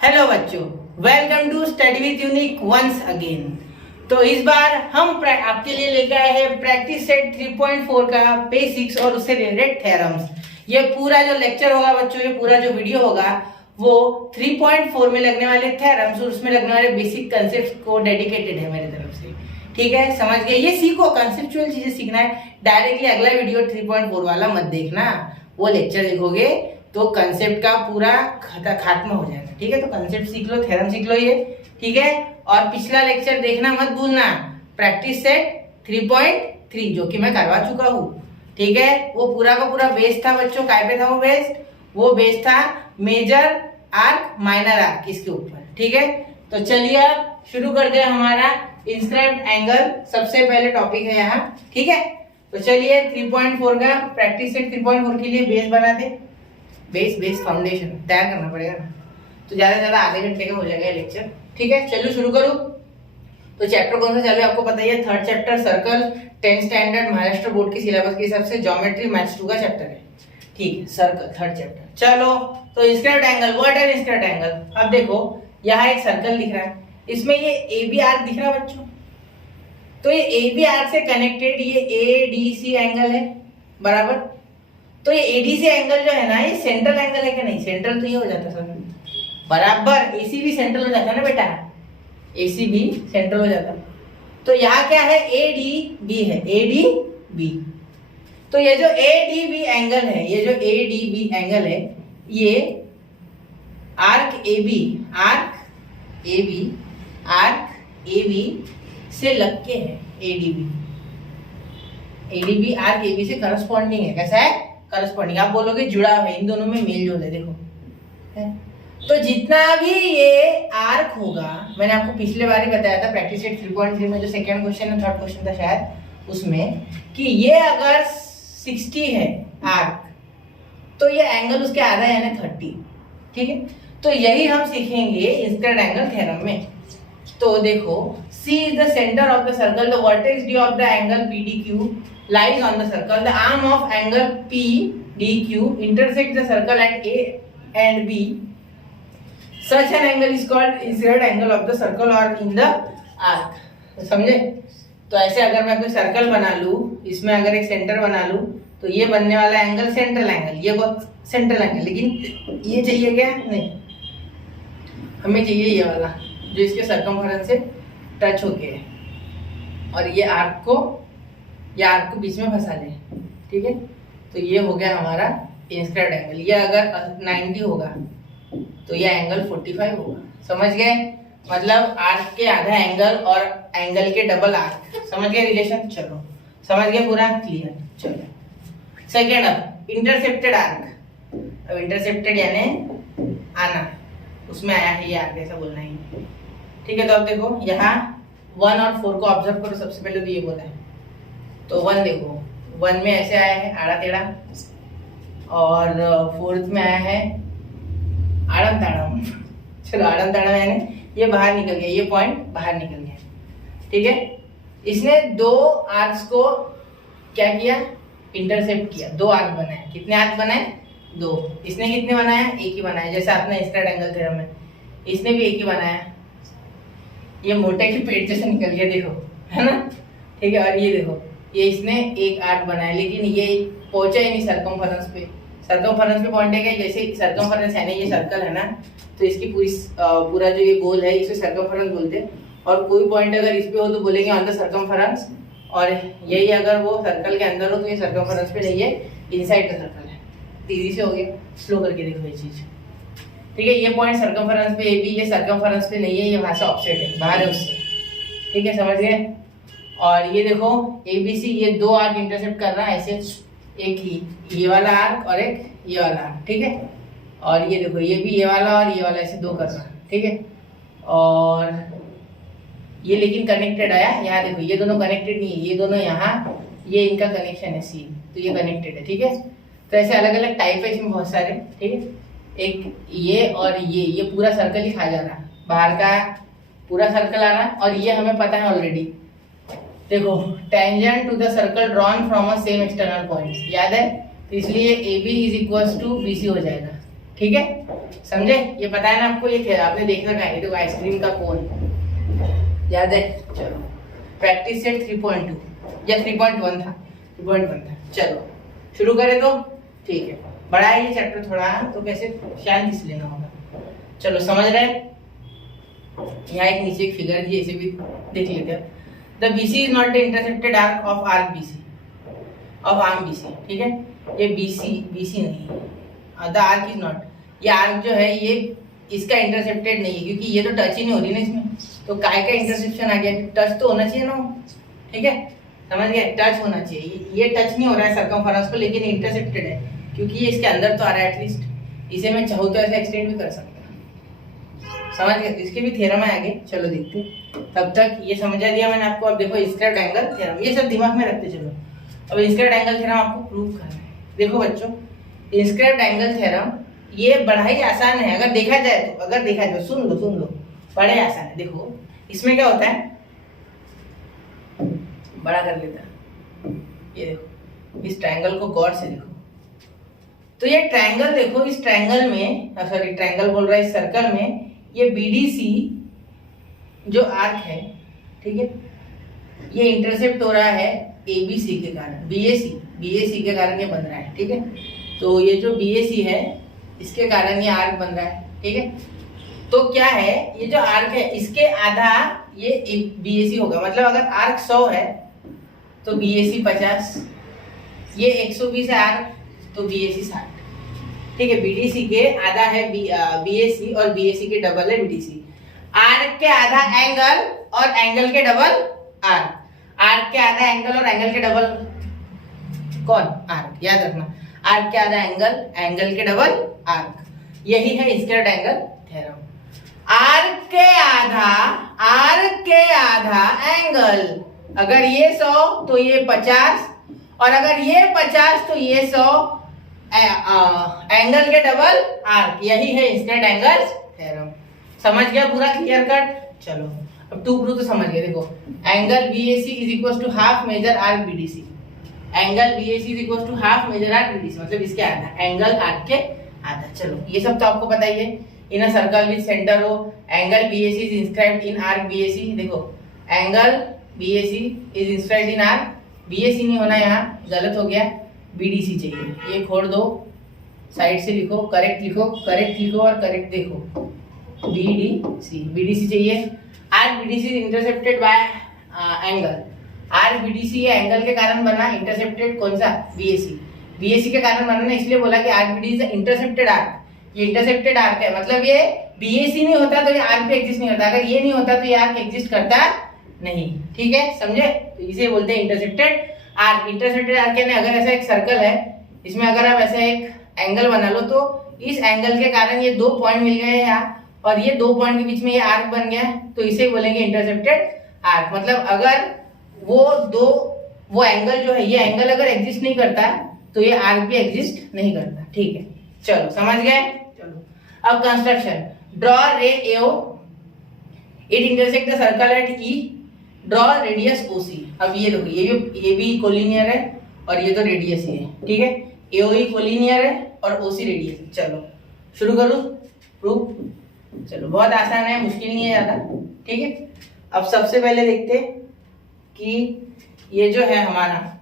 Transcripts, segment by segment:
Hello बच्चों, welcome to study with unique once again. तो इस बार हम आपके लिए लेके आए हैं प्रैक्टिस सेट 3.4 का बेसिक्स और उससे रिलेटेड थ्योरम्स। ये पूरा जो लेक्चर होगा बच्चों, ये पूरा जो वीडियो होगा वो 3.4 में लगने वाले थ्योरम्स और उसमें लगने वाले बेसिक कंसेप्ट को डेडिकेटेड है मेरी तरफ से। ठीक है, समझ गए? ये सीखो, कंसेप्चुअल चीजें सीखना है। डायरेक्टली अगला वीडियो 3.4 वाला मत देखना, वो लेक्चर देखोगे तो कंसेप्ट का पूरा खात्मा हो जाएगा। ठीक है, तो कंसेप्ट सीख लो, थ्योरम सीख लो ये। ठीक है, और पिछला लेक्चर देखना मत भूलना, प्रैक्टिस सेट 3.3 जो कि मैं करवा चुका हूँ। ठीक है, वो पूरा का पूरा बेस था बच्चों। काय पे था वो बेस? वो बेस था मेजर आर्क माइनर आर्क, इसके ऊपर। ठीक है, तो चलिए अब शुरू करते हैं हमारा इंस्क्राइब्ड एंगल। सबसे पहले टॉपिक है यहाँ। ठीक है, तो चलिए 3.4 का प्रैक्टिस सेट 3.4 के लिए बेस बना दे। बेस फाउंडेशन तैयार करना पड़ेगा ना, तो ज्यादा से ज्यादा आधे घंटे का हो जाएगा लेक्चर। ठीक है, चलो शुरू करूँ। तो चैप्टर कौन सा चालू है आपको पता ही है, third chapter circle, 10th standard Maharashtra board के सिलेबस के हिसाब से ज्योमेट्री मैथ्स 2 का चैप्टर है। ठीक है, सर्कल थर्ड चैप्टर। चलो, तो inscribed angle, what is inscribed angle? अब देखो यहाँ एक सर्कल दिख रहा है, इसमें ये ए बी आर्क दिख रहा है बच्चों। तो ये ए बी आर्क से कनेक्टेड ये ए डी सी एंगल है, बराबर। तो ये एडीसी एंगल जो है ना, ये सेंट्रल एंगल है कि नहीं? सेंट्रल तो ये हो जाता है बराबर। एसी भी सेंट्रल हो जाता है ना बेटा, एसी भी सेंट्रल हो जाता है। तो यहाँ क्या है? ए डी बी है, ए डी बी। तो ये जो ए डी बी एंगल है, ये जो ए डी बी एंगल है, ये arc A B, arc A B, arc A B से लग के है। एडीबी आर्क ए बी से करस्पॉन्डिंग है। कैसा है? करस्पॉन्डिंग। आप बोलोगे जुड़ा है, इन दोनों में मेल जोल है। देखो है? तो जितना भी ये आर्क होगा, मैंने आपको पिछले बार ही बताया था प्रैक्टिस सेट 3.3 में जो सेकंड क्वेश्चन है, थर्ड क्वेश्चन था शायद, उसमें कि ये अगर 60 है आर्क, तो ये एंगल उसके आधा है यानी 30। ठीक है, तो यही हम सीखेंगे इंस्क्राइब्ड एंगल थ्योरम में। तो देखो, C is the center of the circle, the vertex D of the angle PDQ lies on the circle, the arm of angle PDQ intersects the circle at A and B. Such an angle is called inscribed angle of the circle or in the arc. समझे? तो ऐसे अगर मैं कोई circle बना लूं, इसमें अगर एक सेंटर बना लूं, तो ये बनने वाला एंगल सेंट्रल एंगल, ये बहुत सेंट्रल एंगल। लेकिन ये चाहिए क्या? नहीं, हमें चाहिए ये वाला जो इसके सर्कमफेरेंस से टच होके है, और ये आर्क को बीच में फंसा ले। ठीक है, तो ये हो गया हमारा इंस्क्राइब्ड एंगल। ये अगर 90 होगा तो ये एंगल 45 होगा। समझ गए? मतलब आर्क के आधा एंगल और एंगल के डबल आर्क। समझ गए रिलेशन? चलो, समझ गए पूरा? क्लियर। चलो सेकेंड, अब इंटरसेप्टेड आर्क। अब इंटरसेप्टेड यानी आना, उसमें आया है ये आर्क, ऐसा बोलना है। ठीक है, तो अब देखो यहाँ 1 और 4 को ऑब्जर्व करो। सबसे पहले तो ये बोला है, तो 1 देखो, 1 में ऐसे आया है आड़ा टेढ़ा, और 4th में आया है आड़म ताड़म। चलो, आड़म ताड़म यानी ये बाहर निकल गया, ये पॉइंट बाहर निकल गया। ठीक है, इसने 2 आर्क्स को क्या किया? इंटरसेप्ट किया। 2 आर्क बनाए। कितने आर्क बनाए? 2। इसने कितने बनाया? एक ही बनाया। जैसे आपने इंस्क्राइब्ड एंगल थ्योरम में, इसने भी एक ही बनाया। ये मोटे के पेट जैसे निकल गया, देखो, है ना? ठीक है, और ये देखो, ये इसने एक आर्क बनाया, लेकिन ये पहुंचा ही नहीं सर्कमफेरेंस पे। सर्कमफेरेंस पे पहुंचेगा, जैसे सर्कमफेरेंस है ना, ये सर्कल है ना, तो इसकी पूरा जो ये गोल है इसे सर्कमफेरेंस बोलते हैं। और कोई पॉइंट अगर इस पे हो तो बोलेंगे ऑन द सर्कमफेरेंस, और यही अगर वो सर्कल के अंदर हो तो ये सर्कमफेरेंस पे नहीं है, इनसाइड द सर्कल है। इजी से हो गया। स्लो करके देखो ये चीज। ठीक है, ये पॉइंट सर्कमफेरेंस पे ए बी, ये सर्कमफेरेंस पे नहीं है, ये वहां से ऑफसेट है, बाहर है उससे। ठीक है, समझ गए? और ये देखो ए बी सी, ये 2 आर्क इंटरसेप्ट कर रहा है ऐसे, एक ही ये वाला आर्क और एक ये वाला आर्क। ठीक है, और ये देखो, ये भी ये वाला और ये वाला, ऐसे 2 कर रहा है। ठीक है, और ये लेकिन कनेक्टेड आया। यहाँ देखो, ये दोनों कनेक्टेड नहीं है, ये दोनों यहाँ, ये इनका कनेक्शन है सी, तो ये कनेक्टेड है। ठीक है, तो ऐसे अलग अलग टाइप है इसमें बहुत सारे। ठीक है, एक ये और ये पूरा सर्कल ही खा जा रहा है, बाहर का पूरा सर्कल आ रहा है, और ये हमें पता है ऑलरेडी। देखो, tangent to the circle drawn from a same external point, याद है? तो इसलिए A B is equal to B C हो जाएगा। ठीक है, समझे? ये पता है ना आपको, ये आपने देखा है, ये तो आइसक्रीम का कोन याद है? चलो प्रैक्टिस सेट 3.2 या 3.1 था, 3.1 था। चलो शुरू करें तो ठीक है, बड़ा है ये चैप्टर थोड़ा, तो कैसे शांति से लेना होगा। चलो समझ रहे हैं? यहाँ एक नीचे एक फिगर दी है, इसे भी देख लेते हैं। The BC is not the intercepted arc of arc BC, of arm BC, ठीक है? ये बीसी नहीं है, द आर्क इज नॉट, ये आर्क जो है ये इसका इंटरसेप्टेड नहीं है, क्योंकि ये तो टच ही नहीं हो रही ना इसमें, तो काय का इंटरसेप्शन आ गया? टच तो होना चाहिए ना, ठीक है, समझ गए? टच होना चाहिए, ये टच नहीं हो रहा है सर्कमफेरेंस को, लेकिन इंटरसेप्टेड है क्योंकि ये इसके अंदर तो आ रहा है एटलीस्ट। इसे मैं चाहूँ तो ऐसे एक्सटेंड भी कर सकता हूँ, समझ गए? इसके भी थ्योरम है आगे, चलो देखते। तब तक ये समझा दिया मैंने आपको। अब देखो इंस्क्राइब्ड एंगल थ्योरम, ये सब दिमाग में रखते चलो। अब इंस्क्राइब्ड एंगल थ्योरम आपको प्रूव करना है। देखो बच्चों, इंस्क्राइब्ड एंगल थ्योरम ये बड़ा ही आसान है, अगर देखा जाए तो, अगर देखा जाए, सुन लो, बड़े आसान है। देखो इसमें क्या होता है, बड़ा कर लेता है, ये देखो इस ट्रायंगल को गौर से देखो, तो ये ट्रायंगल देखो, इस ट्रायंगल में, सॉरी ट्रायंगल बोल रहा है, इस सर्कल में ये बीडीसी जो आर्क है, ठीक है, ये इंटरसेप्ट हो रहा है एबीसी के कारण, बीएसी के कारण ये बन रहा है, ठीक है? तो ये जो बीएसी है इसके कारण ये आर्क बन रहा है, ठीक है? तो क्या है, ये जो आर्क है इसके आधा ये बीएसी होगा, मतलब अगर आर्क 100 है तो बीएसी 50, ये 120 है आर्क तो बीएसी 60, ठीक है? बीडीसी के आधा है बीएसी और बीएसी के डबल है बीडीसी। आर्क के आधा एंगल और एंगल के डबल आर्क, आर्क के आधा एंगल और एंगल के डबल कौन? आर्क, याद रखना, आर्क के आधा एंगल, एंगल के डबल आर्क, यही है इंस्क्राइब्ड एंगल थ्योरम। आर्क के आधा एंगल, अगर ये 100 तो ये 50, और अगर ये 50 तो ये 100, एंगल के डबल आर्क, यही है इंस्क्राइब्ड एंगल थ्योरम। समझ गया पूरा क्लियर कट? चलो अब टू प्रूव तो समझ गए। देखो angle BAC is equal to half major arc BDC, angle BAC is equal to half major arc BDC, मतलब इसके आधा, एंगल आर्क के आधा। चलो ये सब तो आपको पता ही है। In a circle with centre O, angle BAC is inscribed in arc BAC. देखो angle BAC is inscribed in arc, BAC नहीं होना, यहाँ गलत हो गया, बीडीसी चाहिए। ये खोल दो, साइड से लिखो, करेक्ट लिखो, करेक्ट लिखो और करेक्ट देखो, बीडीसी चाहिए। Arc BDC intercepted bye angle, arc BDC ये एंगल के कारण बना, इंटरसेप्टेड कौन सा? बीएसी के कारण बना ना, इसलिए बोला कि आर्क बीडीसी इंटरसेप्टेड आर्क, ये इंटरसेप्टेड आर्क है, मतलब ये बीएसी नहीं होता तो ये आर्क भी एग्जिस्ट नहीं करता, अगर ये नहीं होता तो ये आर्क एग्जिस्ट करता नहीं, ठीक है? समझे? तो इसे बोलते हैं इंटरसेप्टेड आर्क। इंटरसेप्टेड आर्क यानी अगर ऐसा एक सर्कल है, इसमें अगर आप ऐसा एक एंगल बना लो, तो इस एंगल के कारण ये 2 पॉइंट मिल गए यहाँ, और ये 2 पॉइंट के बीच में ये आर्क बन गया, तो इसे बोलेंगे इंटरसेप्टेड आर्क। मतलब अगर वो एंगल जो है, ये एंगल अगर एग्जिस्ट नहीं करता तो ये आर्क भी एग्जिस्ट नहीं करता, ठीक है? चलो समझ गए? चलो अब construction, draw ray AO, it intersect the circle at E, draw radius OC. अब ये देखो, ये भी कोलिनियर है और ये तो रेडियस ही है, ठीक है? एओई कोलिनियर है और ओसी रेडियस। चलो शुरू करूँ प्रूफ? चलो बहुत आसान है, मुश्किल नहीं है ज्यादा, ठीक है? अब सबसे पहले देखते कि ये जो है हमारा,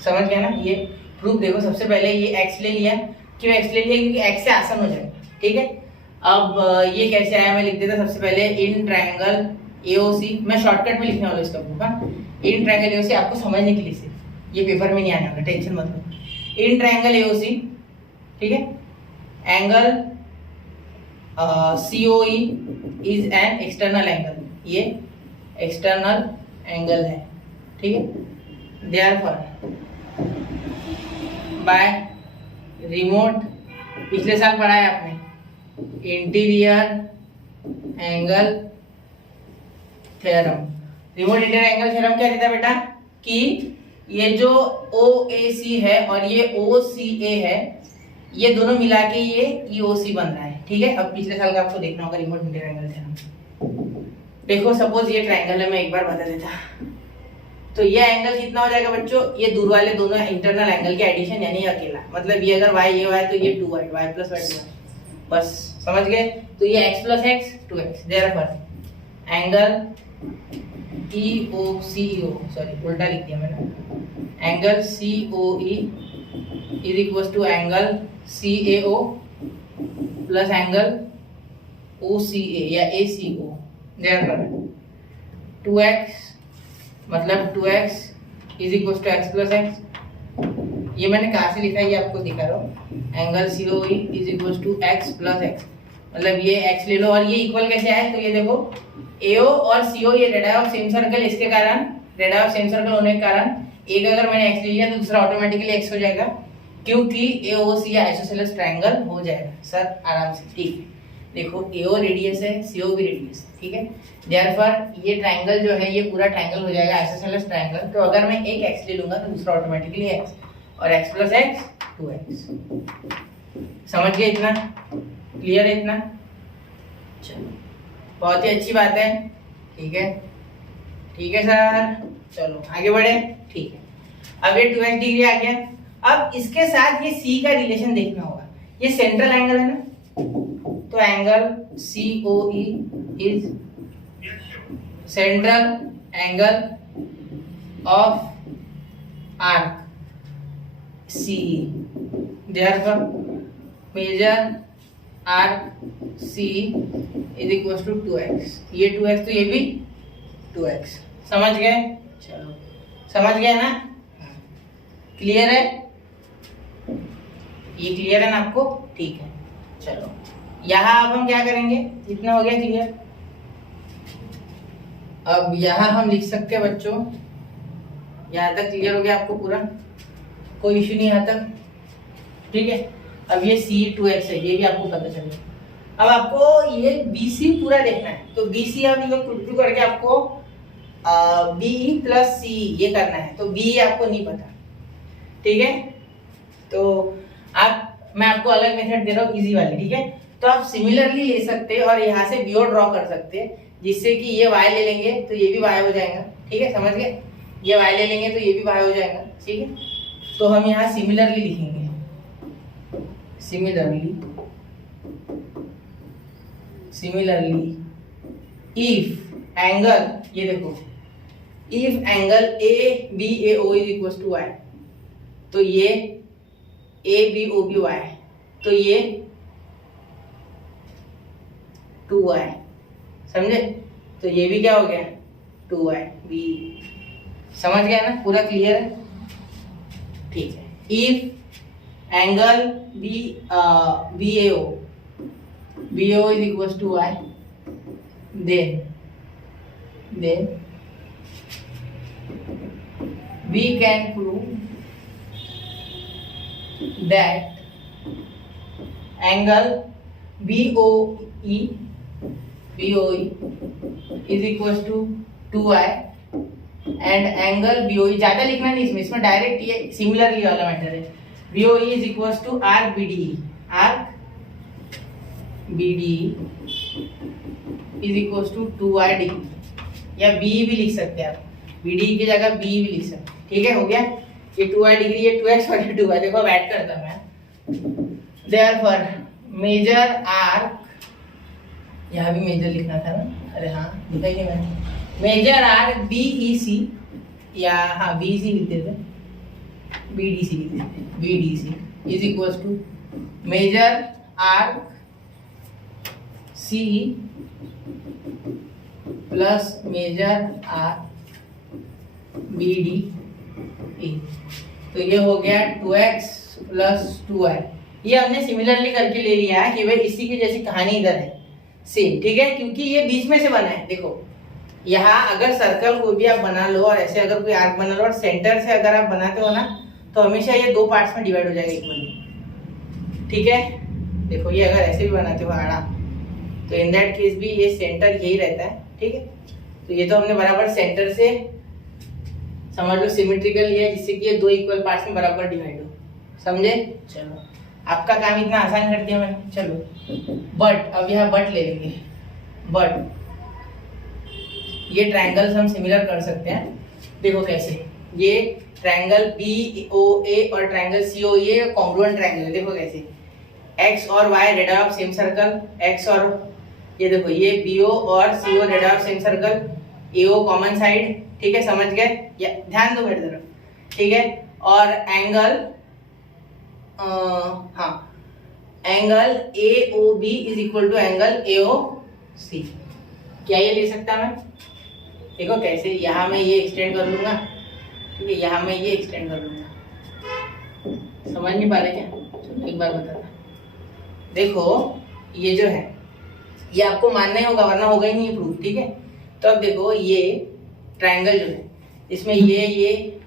समझ गया ना? ये प्रूफ देखो, सबसे पहले ये एक्स ले लिया, क्यों एक्स ले लिया? क्योंकि एक्स से आसान हो जाएगा, ठीक है? अब ये कैसे आया मैं लिख देता सबसे पहले, इन ट्रायंगल एओसी, मैं शॉर्टकट में लिखने वाला इसका प्रूफ, इन ट्रायंगल एओसी, आपको समझने के लिए से, ये पेपर में नहीं आने वाला, टेंशन मत लो। इन ट्रायंगल एओसी, ठीक है, angle COE is an external angle, ये एक्सटर्नल एंगल है, ठीक है? देयरफॉर बाय रिमोट, पिछले साल पढ़ा है आपने, interior angle theorem. Remote interior angle theorem क्या देता बेटा? कि ये जो OAC है और ये OCA है, ये दोनों मिला के ये EOC बन रहा है, ठीक है? अब पिछले साल का आपको देखना होगा रिमोट इंटीरियर एंगल थ्योरम। देखो सपोज ये ट्रायंगल है, मैं एक बार बता देता, तो ये एंगल कितना हो जाएगा बच्चों, ये दूर वाले दोनों इंटरनल एंगल के एडिशन यानी अकेला, मतलब ये अगर y ये y तो ये 2y, y plus y 2y, बस समझ गए। तो ये x plus x 2x, therefore angle EOCO, sorry उल्टा लिख दिया मैंने, angle COE is equal to angle CAO plus angle OCA या ACO, देयरफॉर 2x मतलब 2x is equal to x plus x। ये मैंने कहाँ से लिखा है ये आपको दिखा रहा हूँ, angle COE is equal to x plus x, मतलब ये x ले लो और ये इक्वल कैसे आए, तो ये देखो AO और CO ये रेडियस ऑफ सेम सर्कल, इसके कारण रेडियस ऑफ सेम सर्कल होने के कारण एक अगर मैंने x ले लिया तो दूसरा ऑटोमेटिकली x हो जाएगा, क्योंकि AOC आइसोसेलेस ट्रायंगल हो जाएगा। सर आराम से, ठीक है, देखो AO रेडियस है, CO भी रेडियस है, ठीक है, देयरफॉर ये ट्रायंगल जो है ये पूरा ट्रायंगल हो जाएगा आइसोसेलेस ट्रायंगल। तो अगर मैं एक x ले लूंगा तो दूसरा ऑटोमेटिकली x, और x प्लस x 2x। समझ गए इतना, क्लियर है इतना, चलो बहुत ही अच्छी बात है, ठीक है, ठीक है सर, चलो आगे बढ़े, ठीक है। अब ये 2x डिग्री आ गया, अब इसके साथ ये C का रिलेशन देखना होगा, ये सेंट्रल एंगल है ना, तो angle COE is central angle of arc CE, therefore major arc CE is equal to 2x, ये 2x तो ये भी 2x, समझ गए, चलो समझ गए ना, क्लियर है, ये क्लियर है ना आपको, ठीक है। चलो यहाँ अब हम क्या करेंगे, इतना हो गया क्लियर। अब यहाँ हम लिख सकते हैं बच्चों, यहाँ तक क्लियर हो गया आपको पूरा, कोई इश्यू नहीं यहाँ तक, ठीक है। अब ये C2x है, ये भी आपको पता चलेगा। अब आपको ये BC पूरा देखना है, तो BC अब ये कुछ करके आपको BE प्लस CE ये करना है, तो BE आपको नहीं पता, ठीक है, तो आप मैं आपको अलग मेथड दे रहा हूँ इजी वाली, ठीक है। तो आप सिमिलरली ले सकते हैं और यहाँ से BO ड्रॉ कर सकते हैं, जिससे कि ये y ले लेंगे तो ये भी y हो जाएगा, ठीक है, समझ गए, ये y ले लेंगे तो ये भी y हो जाएगा, ठीक है। तो हम यहाँ सिमिलरली लिखेंगे, सिमिलरली इफ एंगल, ये देखो if angle ABAO is equal to y, तो ये ABOBY, तो ये 2y, समझे, तो ये भी क्या हो गया 2y B, समझ गया ना, पूरा क्लियर है, ठीक है। If angle BAO is equal to y, then we can prove that angle BOE is equals to 2y and angle BOE, ज्यादा लिखना नहीं इसमें डायरेक्ट ये सिमिलरली वाला मैटर है, BOE is equals to arc BDE is equals to 2y degree, या BE भी लिख सकते हैं आप, BDE की जगह BE भी लिख सकते हैं, ठीक है, हो गया। ये 2y डिग्री, ये 2x और ये 2y, देखो अब ऐड करता मैं, देयरफॉर मेजर आर्क, यहाँ भी मेजर लिखना था ना, अरे हाँ लिखा ही नहीं मैंने, मेजर आर्क BEC, या हाँ BEC लिखते थे, BDC लिखते थे, BDC is equal to major arc CE plus major arc BDE, तो ये हो गया 2x प्लस 2y, ये हमने सिमिलरली करके ले लिया है कि भाई इसी की जैसी कहानी इधर है सेम, ठीक है, क्योंकि ये बीच में से बना है। देखो यहाँ अगर सर्कल को भी आप बना लो और ऐसे अगर कोई आर्क बना लो और सेंटर से अगर आप बनाते हो ना, तो हमेशा ये दो पार्ट्स में डिवाइड हो जाएगा इक्वली, ठीक है। देखो ये अगर ऐसे भी बनाते हो आड़ा, तो इन दैट केस भी ये सेंटर यही रहता है, ठीक है। तो ये तो हमने बराबर सेंटर से समझ लो सिमेट्रिकल लिया है, जिससे कि ये दो इक्वल पार्ट्स में बराबर डिवाइड हो, समझे। चलो आपका काम इतना आसान कर दिया मैंने, चलो बट अब यहाँ बट ले लेंगे, बट ये ट्रायंगल्स हम सिमिलर कर सकते हैं, देखो कैसे, ये ट्रायंगल BOA और ट्रायंगल COA कॉन्ग्रुएंट ट्रायंगल है। देखो कैसे, x और y rid of same circle, x और ये देखो ये BO और CO rid of same circle, AO common side, ठीक है, समझ गए, या ध्यान दो मेरी तरफ, ठीक है। और एंगल हाँ, angle AOB is equal to angle AOC। क्या ये ले सकता मैं? देखो कैसे, यहाँ मैं ये एक्सटेंड कर लूंगा, ठीक है, यहाँ मैं ये एक्सटेंड कर लूंगा। समझ नहीं पा रहे क्या? चलो एक बार बताना। देखो ये जो है ये आपको मानना ही होगा, वरना होगा ही नहीं प्रूफ, ठीक है। तो अब देखो ये ट्रायंगल जो है इसमें ये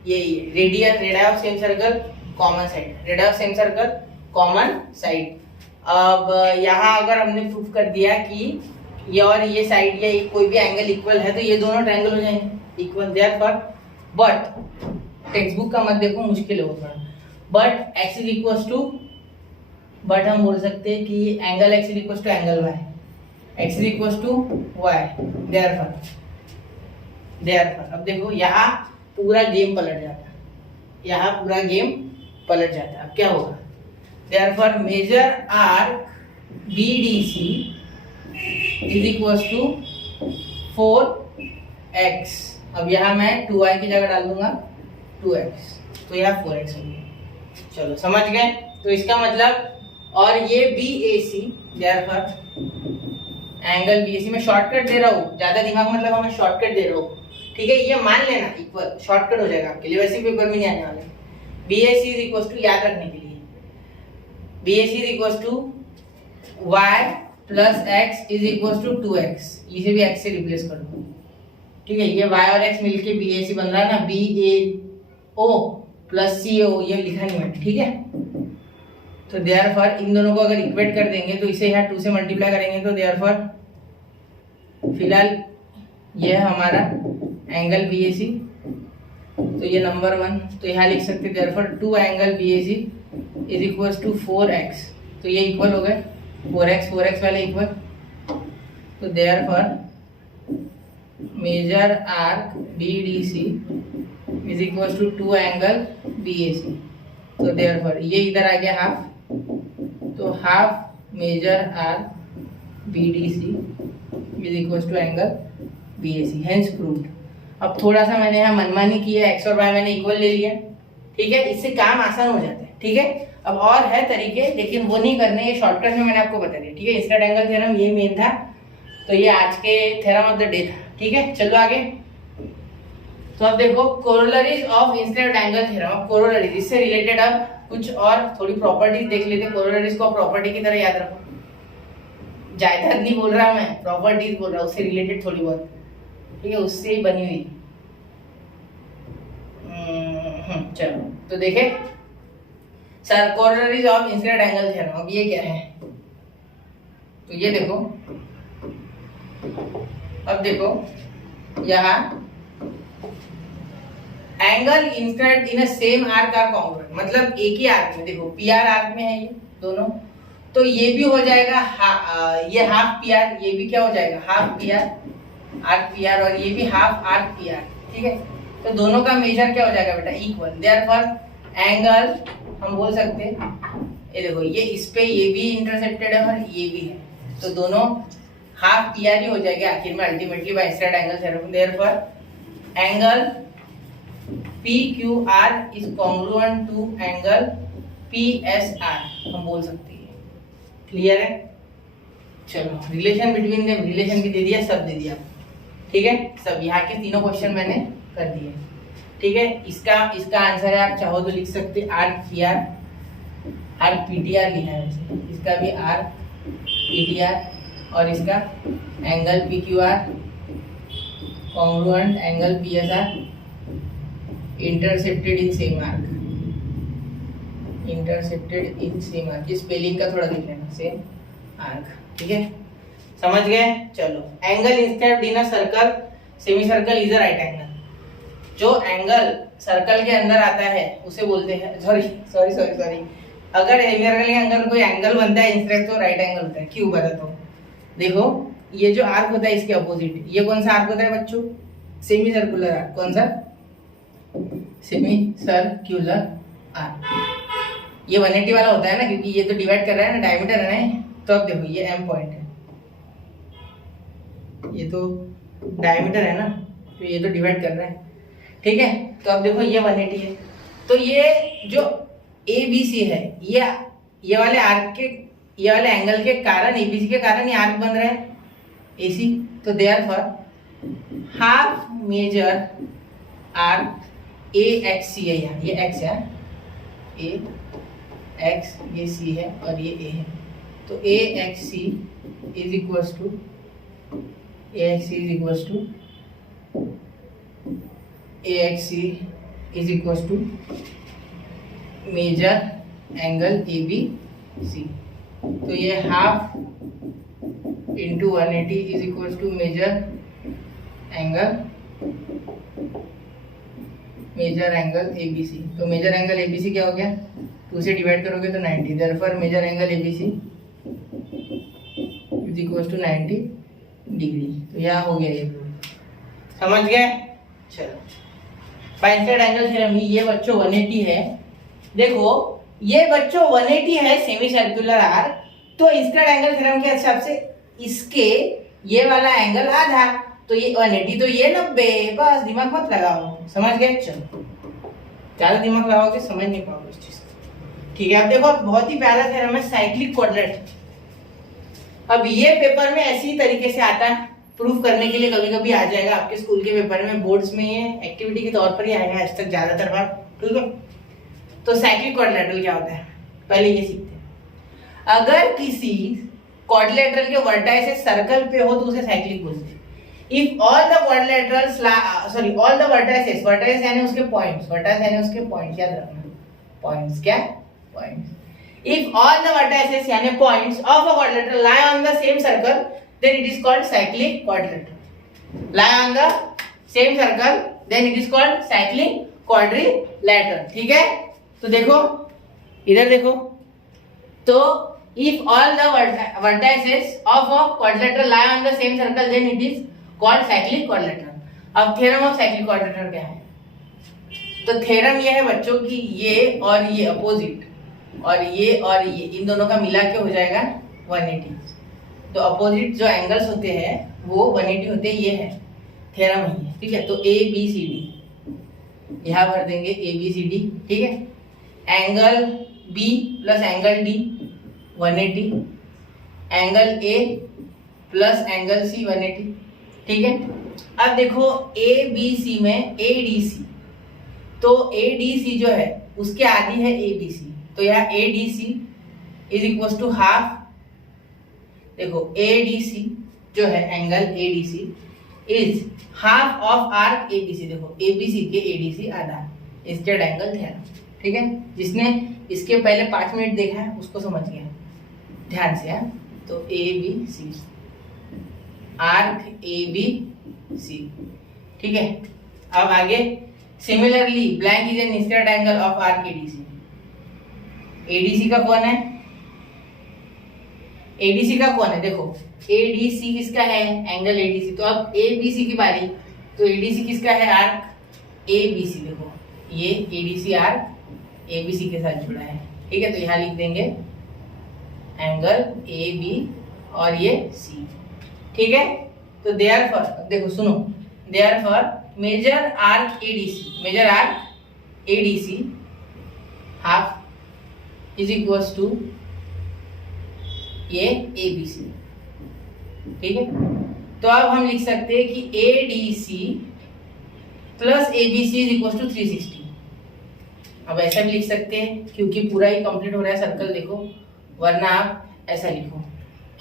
radius, radius of same circle, common side, radius of same circle, common side. अब यहाँ अगर हमने प्रूफ कर दिया कि ये और ये साइड या कोई भी एंगल इक्वल है तो ये दोनों ट्रायंगल हो जाएंगे equal. Therefore but text book का मत देखो, मुश्किल है वो थोड़ा। But x is equal to, but हम बोल सकते हैं कि angle x is equal to angle y, x is equal to y। Therefore अब देखो यहाँ पूरा गेम पलट जाता है, यहाँ पूरा गेम पलट जाता है। अब क्या होगा? Therefore major arc BDC is equal to 4x। अब यहाँ मैं 2y की जगह डाल दूंगा 2x, तो यहाँ 4x हो गया। चलो समझ गए। तो इसका मतलब, और ये BAC, देयरफॉर एंगल BAC में शॉर्टकट दे रहा हूँ, ज्यादा दिमाग मतलब मैं शॉर्टकट दे रहा हूँ, ठीक है। ये मान लेना इक्वल, शॉर्टकट हो जाएगा आपके लिए, वैसे पेपर में नहीं आने वाले। BAC इज इक्वल टू, याद रखने के लिए, BAC is equal to y plus x is equal to 2x। इसे भी x से रिप्लेस कर दो, ठीक है। ये y और x मिलके BAC बन रहा है ना, BAO प्लस CO, ये लिखा नहीं मैंने, ठीक है। तो देयरफॉर इन दोनों को अगर इक्वेट कर देंगे तो इसे यहाँ 2 से मल्टीप्लाई करेंगे, तो देयरफॉर फिलहाल ये है हमारा एंगल BAC, तो ये नंबर 1, तो यहाँ लिख सकते हैं therefore 2 angle BAC is equal to 4x। तो ये इक्वल हो गए 4x वाले इक्वल। तो therefore major arc BDC is equal to 2 angle BAC। तो देयरफॉर ये इधर आ गया हाफ, तो half major arc BDC is equal to angle BAC, hence proved. अब थोड़ा सा मैंने यहाँ मनमानी की है, x और y मैंने इक्वल ले लिया, ठीक है, इससे काम आसान हो जाता है, ठीक है। अब और है तरीके, लेकिन वो नहीं करने, ये शॉर्टकट में मैंने आपको बता दिया, ठीक है। इंस्टेंट एंगल थ्योरम ये मेन था, तो ये आज के थ्योरम ऑफ द डे था, ठीक है। चलो आगे। तो अब देखो corollaries of instant angle theorem. अब कोरोलरीज, इससे रिलेटेड अब कुछ और थोड़ी प्रॉपर्टीज देख लेते हैं। कोरोलरीज को प्रॉपर्टी की तरह याद रखो, जायदाद नहीं बोल रहा मैं, प्रॉपर्टीज बोल रहा हूँ, उससे रिलेटेड थोड़ी बहुत, ठीक है, उससे ही बनी हुई। चलो तो देखे sir, corollaries of incident angle theorem. अब ये क्या है? तो ये देखो, अब देखो यहाँ angle incident in a same arc are congruent, मतलब एक ही आर्क में, देखो PR आर्क में है ये दोनों, तो ये भी हो जाएगा ये हाफ PR, ये भी क्या हो जाएगा हाफ PR आर्क PR, और ये भी हाफ आर्क PR, ठीक है। तो दोनों का मेजर क्या हो जाएगा बेटा? इक्वल। देयरफॉर एंगल हम बोल सकते हैं, ये देखो ये इस पे ये भी इंटरसेप्टेड है और ये भी है, तो दोनों हाफ PR ही हो जाएगा आखिर में ultimately by instant angle theorem. Therefore angle PQR is congruent to angle PSR, हम बोल सकते हैं। क्लियर है? चलो रिलेशन बिटवीन देम, रिलेशन भी दे दिया, सब दे दिया, ठीक है। सब यहाँ के तीनों क्वेश्चन मैंने कर दिए, ठीक है। इसका आंसर है, आप चाहो तो लिख सकते आर्क PR, आर्क PTR लिखा है वैसे, इसका भी आर्क PTR, और इसका angle PQR congruent angle PSR intercepted in same arc, intercepted in same arc. इस स्पेलिंग का थोड़ा देख लेना, सेम आर्क, ठीक है, समझ गए। चलो angle instead in a circle semi circle is a right angle. जो एंगल सर्कल के अंदर आता है उसे बोलते हैं, सॉरी अगर हेमिसर्कल के अंदर कोई एंगल बनता है इंस्टेड, तो राइट एंगल होता है। क्यों बताता हूँ, देखो ये जो आर्क होता है इसके अपोजिट, ये कौन सा आर्क होता है बच्चों? Semi circular arc. कौन सा? Semi circular arc. ये 180 वाला होता है ना, क्योंकि ये तो डिवाइड कर रहा है ना, डायमीटर है ना। तो अब देखो ये एम पॉइंट है, ये तो डायमीटर है ना, तो ये तो डिवाइड कर रहा है, ठीक है। तो अब देखो ये 180 है, तो ये जो ए बी सी है, ये वाले आर्क के, ये वाले एंगल के कारण, एबीसी के कारण ये आर्क बन रहा है एसी। तो therefore half major arc A X C है, यहाँ ये एक्स है, ए एक्स, ये सी है और ये ए है। तो A X C is equal to, A X C is equal to, A X C is equal to major angle A B C. तो ये half into 180 is equal to major angle A B C. तो major angle A B C क्या हो गया, 2 से divide करोगे तो 90, therefore major angle A B C is equal to 90 degree. तो यह हो गया ये प्रूफ, समझ गए। चलो बाइसेड एंगल थ्योरम, ये बच्चों 180 है। देखो ये बच्चों 180 है सेमी सर्कुलर आर्क, तो इंस्टेड एंगल थ्योरम के हिसाब से इसके ये वाला एंगल आधा, तो ये 180 तो ये 90, बस दिमाग मत लगाओ, समझ गए। चलो ज्यादा दिमाग लगाओगे समझ नहीं पाओगे इस चीज को, ठीक है। अब देखो बहुत ही प्यारा थ्योरम है साइक्लिक क्वाड्रेट। अब ये पेपर में ऐसी तरीके से आता है, प्रूफ करने के लिए कभी कभी आ जाएगा आपके स्कूल के पेपर में, बोर्ड्स में ये एक्टिविटी के तौर पर ही आएगा आज तक ज्यादातर बार, ठीक है। तो साइक्लिक क्वाड्रिलेटरल क्या होता है, पहले ये सीखते हैं। अगर किसी क्वाड्रिलेटरल के वर्टाइसेस सर्कल पे हो तो उसे साइक्लिक बोलते हैं। If all the quadrilaterals, sorry all the vertices, vertices यानी उसके पॉइंट्स, वर्टाइस यानी उसके पॉइंट्स, याद रखना पॉइंट्स, क्या points. If all the vertices यानी points of a quadrilateral lie on the same circle, then it is called cyclic quadrilateral. Lie on the same circle, then it is called cyclic quadrilateral. ठीक है। तो देखो इधर देखो, तो if all the vertices of a quadrilateral lie on the same circle, then it is called cyclic quadrilateral. अब theorem of cyclic quadrilateral क्या है, तो थ्योरम ये है बच्चों की ये और ये अपोजिट और ये इन दोनों का मिला के हो जाएगा 180। तो अपोजिट जो एंगल्स होते हैं वो 180 होते हैं, ये है थ्योरम ही है, ठीक है। तो ए बी सी डी यहाँ भर देंगे, ए बी सी डी, ठीक है। Angle B plus angle D 180, angle A plus angle C 180, ठीक है। अब देखो ए बी सी में ए डी सी, तो ए डी सी जो है उसके आधी है ए बी सी, तो यहाँ A D C is equal to half, देखो ए डी सी जो है angle A D C is half of arc A B C. देखो ए बी सी के ए डी सी आधा, इंस्टेड एंगल थ्योरम, ठीक है। जिसने इसके पहले 5 मिनट देखा है उसको समझ गया ध्यान से, है। तो A B C, arc A B C, ठीक है। अब आगे similarly blank is an instead angle of arc A D C. ADC का कौन है, एडीसी का कौन है, देखो एडीसी किसका है, एंगल एडीसी। तो अब एबीसी की बारी, तो एडीसी किसका है, आर्क एबीसी। देखो ये एडीसी आर्क एबीसी के साथ जुड़ा है, ठीक है। तो यहाँ लिख देंगे एंगल ए बी और ये सी, ठीक है। तो देयरफॉर, देखो सुनो, therefore major arc ADC, major arc ADC half is equals to ये ए बी सी, ठीक है। तो अब हम लिख सकते हैं कि A D C plus A B C is equals to 360। अब ऐसा भी लिख सकते हैं क्योंकि पूरा ही कंप्लीट हो रहा है सर्कल, देखो, वरना आप ऐसा लिखो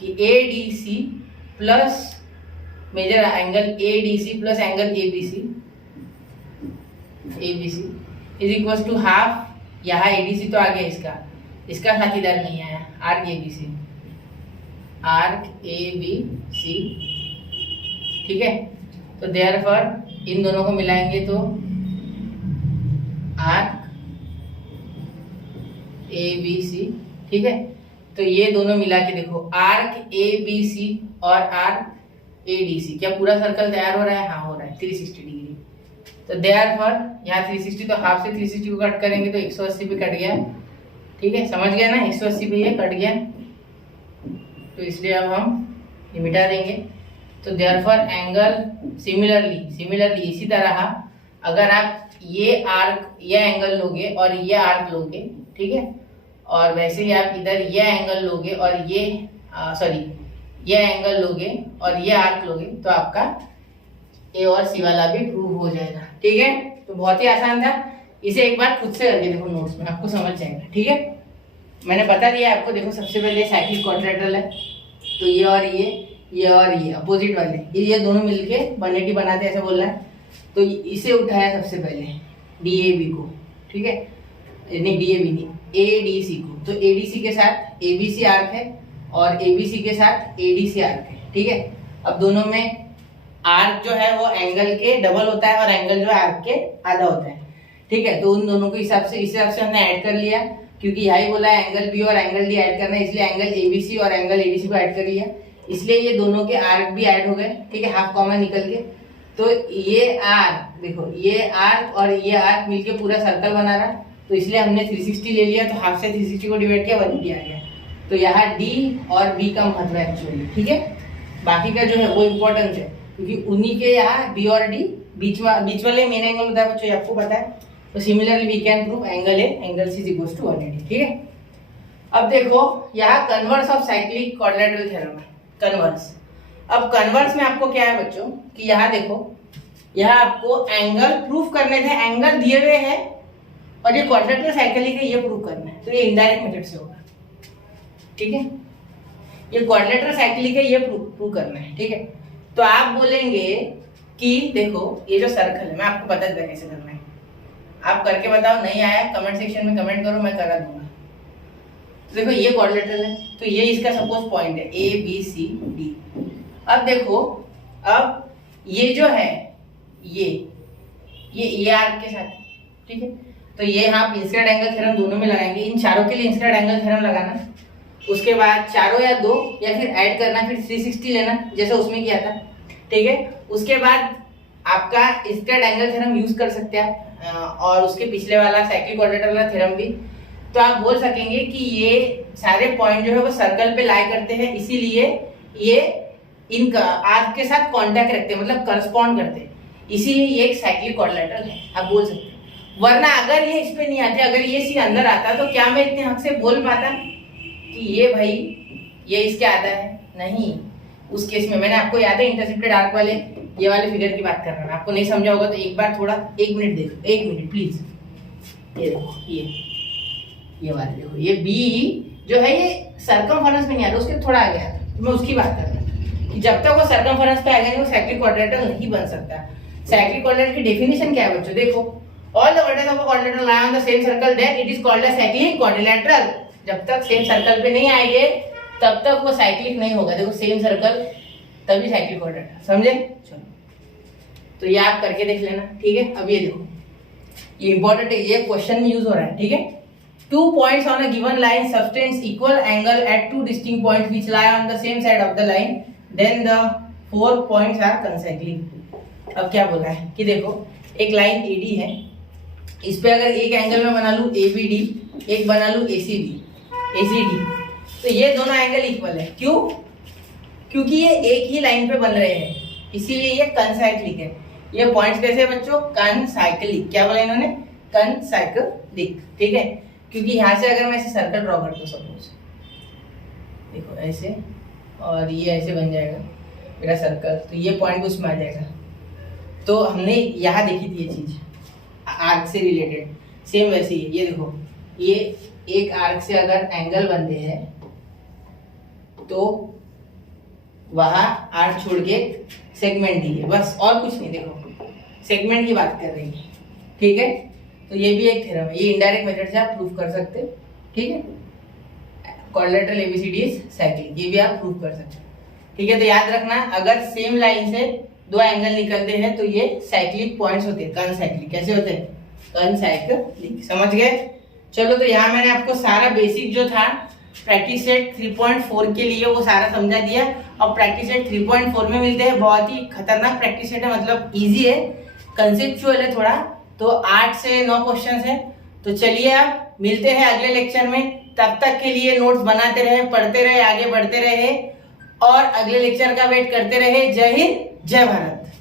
कि A D C plus major angle A D C plus angle A B C is equals to half, यहाँ ए डी सी तो आ गया, इसका साथीदार नहीं आया, arc A B C, arc A B C, ठीक है। तो देयरफॉर इन दोनों को मिलाएंगे तो आर्क ए बी सी, ठीक है। तो ये दोनों मिला के देखो आर्क ए बी सी और आर्क ए डी सी, क्या पूरा सर्कल तैयार हो रहा है, हाँ हो रहा है 360 डिग्री। तो देयरफॉर यहाँ 360 तो हाफ से 360 को कट करेंगे तो 180 पे कट गया, ठीक है, समझ गया ना, 180 पे ये कट गया, तो इसलिए अब हम ये मिटा देंगे। तो देयरफॉर एंगल सिमिलरली इसी तरह अगर आप ये एंगल लोगे और ये आर्क लोगे, ठीक है, और वैसे ही आप इधर ये एंगल लोगे और ये एंगल लोगे और ये आर्क लोगे तो आपका ए और सी वाला भी प्रूव हो जाएगा, ठीक है। तो बहुत ही आसान था, इसे एक बार खुद से करके देखो नोट्स में, आपको समझ जाएगा, ठीक है। मैंने बता दिया आपको, देखो सबसे पहले साइक्लिक क्वाड्रिलेटरल है, तो ये और ये अपोजिट वाले ये दोनों मिलके 180 बनाते हैं, ऐसा बोल रहा है। तो इसे उठाया सबसे पहले DAB को, ठीक है, नहीं DAB नहीं, ADC को। तो ADC के साथ ABC आर्क है और ABC के साथ ADC आर्क है, ठीक है। अब दोनों में आर्क जो है वो एंगल के डबल होता है और एंगल जो है आर्क के आधा होता है, ठीक है। तो उन दोनों को इस हिसाब से हमने ऐड कर लिया, क्योंकि यही बोला है एंगल B और एंगल D ऐड करना है, इसलिए एंगल ABC और एंगल ADC को ऐड कर लिया, इसलिए ये दोनों के आर्क भी ऐड हो गए, ठीक है, हाफ कॉमन निकल के। तो ये आर्क देखो, ये आर्क और ये आर्क मिलके पूरा सर्कल बना रहा, तो इसलिए हमने 360 ले लिया, तो हाफ से 360 को डिवाइड किया 180 आ गया। तो यहाँ D और B का महत्व है एक्चुअली, ठीक है। बाकी का जो है वो इम्पोर्टेंस है, क्योंकि उन्हीं के यहाँ B और D बीच वाले मेन एंगल होता है बच्चों, ये आपको पता है। तो similarly we can prove angle A angle C is equals to 180, ठीक है। अब देखो यहाँ converse of cyclic quadrilateral theorem है, कन्वर्स। अब कन्वर्स में आपको क्या है बच्चों कि यहाँ देखो, यहाँ आपको एंगल प्रूफ करने थे, एंगल दिए हुए हैं और ये क्वाड्रिलेटरल साइक्लिक है, ये प्रूफ करना है, तो ये इनडायरेक्ट मेथड से होगा, ठीक है। ये क्वाड्रिलेटरल साइक्लिक है, ये प्रूफ करना है, ठीक है। तो आप बोलेंगे कि देखो ये जो सर्कल है, मैं आपको बता देता कैसे करना है, आप करके बताओ, नहीं आया कमेंट सेक्शन में कमेंट करो, मैं करा दूंगा। तो देखो ये क्वाड्रिलेटरल है, तो ये इसका सपोज पॉइंट है ABCD। अब देखो, अब ये जो है ये आर्क के साथ, ठीक है। तो ये आप इंस्क्राइड एंगल थ्योरम दोनों में लगाएंगे, इन चारों के लिए इंस्क्राइड एंगल थ्योरम लगाना, उसके बाद चारों या दो या फिर ऐड करना, फिर 360 लेना जैसे उसमें किया था, ठीक है। उसके बाद आपका इंस्क्राइड एंगल थ्योरम यूज कर सकते हैं और उसके पिछले वाला साइक्लिक क्वाड्रिलेटरल का थ्योरम भी। तो आप बोल सकेंगे कि ये सारे पॉइंट जो है वो सर्कल पे लाई करते हैं, इसीलिए ये इनका आर्क के साथ कांटेक्ट रखते हैं, मतलब करस्पॉन्ड करते हैं, इसीलिए ये एक साइक्लिक क्वाड्रिलेटरल है, आप बोल सकते हैं। वरना अगर ये इस पे नहीं आते, अगर ये सी अंदर आता, तो क्या मैं इतने हक से बोल पाता कि ये भाई ये इसके आधा है? नहीं। उस केस में मैंने आपको याद है इंटरसेप्टेड आर्क वाले ये वाले फिगर की बात कर रहा हूँ, आपको नहीं समझा होगा तो एक बार थोड़ा 1 मिनट देखो, 1 मिनट प्लीज। ये देखो, ये वाले देखो, ये बी जो है ये सर्कमफरेंस में नहीं आ रहा, उसके थोड़ा आगे आता, तो मैं उसकी बात कर रहा हूँ कि जब तक वो सर्कमफरेंस पे आएगा नहीं वो साइक्लिक क्वाड्रिलेटरल नहीं बन सकता। साइक्लिक क्वाड्रिलेटरल की डेफिनेशन क्या है बच्चों? देखो, all the vertex of a quadrilateral lie on the same circle, then it is called a cyclic quadrilateral। जब तक सेम सर्कल पे नहीं आएंगे तब तक वो साइक्लिक नहीं होगा। देखो सेम सर्कल तभी साइक्लिक क्वाड्रिलेटरल, समझे? चलो, तो ये आप करके देख लेना, ठीक है। अब ये देखो, ये इंपॉर्टेंट है, ये क्वेश्चन में यूज हो रहा है, ठीक है। 2 points on a given line subtends equal angle at 2 distinct points which lie on the same side of the line, then the 4 points are concyclic। अब क्या बोला है कि देखो एक लाइन AD है, इस पे अगर एक एंगल में बना लूं ABD, एक बना लूं ACD, तो ये दोनों एंगल इक्वल है। क्यों? क्योंकि ये एक ही लाइन पे बन रहे हैं, इसीलिए ये कंसाइक्लिक है। ये पॉइंट्स कैसे बच्चों? कंसाइक्लिक। क्या बोला इन्होंने? कंसाइक्लिक, ठीक है। क्योंकि यहाँ से अगर मैं ऐसे सर्कल ड्रॉ करता हूँ, सपोज देखो ऐसे, और ये ऐसे बन जाएगा मेरा सर्कल, तो ये पॉइंट उसमें आ जाएगा। तो हमने यहाँ देखी थी ये चीज आर्क से रिलेटेड, सेम वैसे ही ये देखो, ये एक आर्क से अगर एंगल बनते हैं तो वहां आर्क छोड़ के सेगमेंट दिए, बस और कुछ नहीं। देखो सेगमेंट की बात कर रही है, ठीक है। तो ये भी एक थ्योरम है, ये इनडायरेक्ट मेथड से आप प्रूफ कर सकते हैं, ठीक है। क्वाड्रिलेटरल ABCD इज साइक्लिक, ये भी आप प्रूफ कर सकते हैं, ठीक है। तो याद रखना, अगर सेम लाइन से 2 एंगल निकलते हैं तो ये साइक्लिक पॉइंट्स होते हैं, कंसाइक्लिक। कैसे होते हैं? कंसाइक्लिक, समझ गए? चलो, तो यहाँ मैंने आपको सारा बेसिक जो था प्रैक्टिस सेट 3.4 के लिए वो सारा समझा दिया। और प्रैक्टिस सेट 3.4 में मिलते हैं, बहुत ही खतरनाक प्रैक्टिस सेट है, मतलब इजी है, कंसेप्चुअल है थोड़ा, तो 8 से 9 क्वेश्चन है। तो चलिए अब मिलते हैं अगले लेक्चर में, तब तक के लिए नोट्स बनाते रहे, पढ़ते रहे, आगे बढ़ते रहे और अगले लेक्चर का वेट करते रहे। जय हिंद, जय भारत।